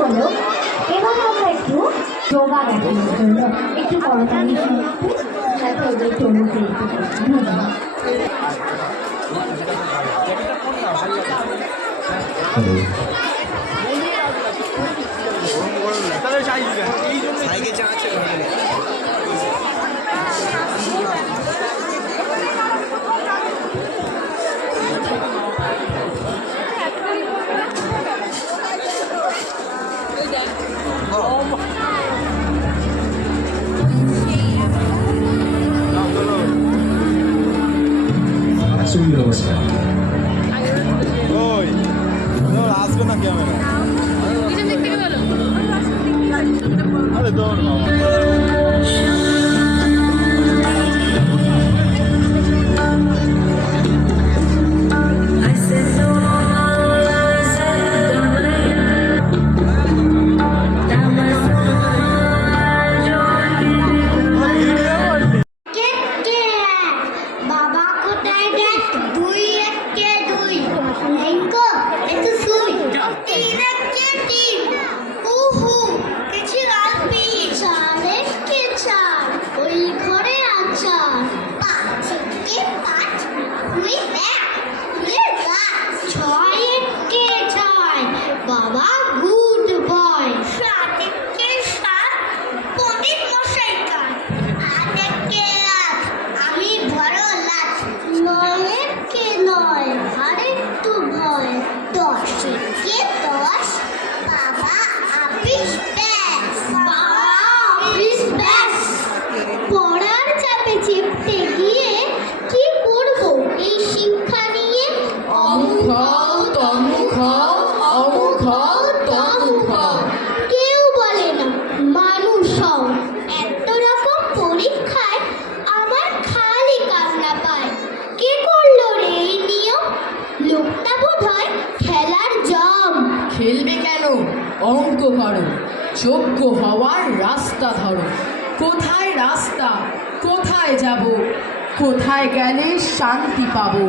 হলো এবার আমরা একটু যোগা দেখানোর জন্য একটু করতালি সাথে ওদের তরুণকে আসবে না ক্যামেরা আরে দৌড় বাবা গুড বয় সাতেকে সাত পণ্ডিত মশাই কান আটেকে রাত আমি বড় লাট নয়েকে নয় আরেকটু ভয় দশেকে দশ বাবা আপিস ব্যাস বাবা আপিস ব্যাস পড়ার চাপে চেপতে গিয়ে কি করব এই শিক্ষা নিয়ে অমুখ তমুখ কেউ বলে না মানুষ হও এত রকম পরীক্ষায় আমার খালি কান্না পায় কে করলো রে এই নিয়ম লোকটা বোধ হয় খেলার জম খেলবে কেন অঙ্ক করো যোগ্য হওয়ার রাস্তা ধরো কোথায় রাস্তা কোথায় যাব কোথায় গেলে শান্তি পাবো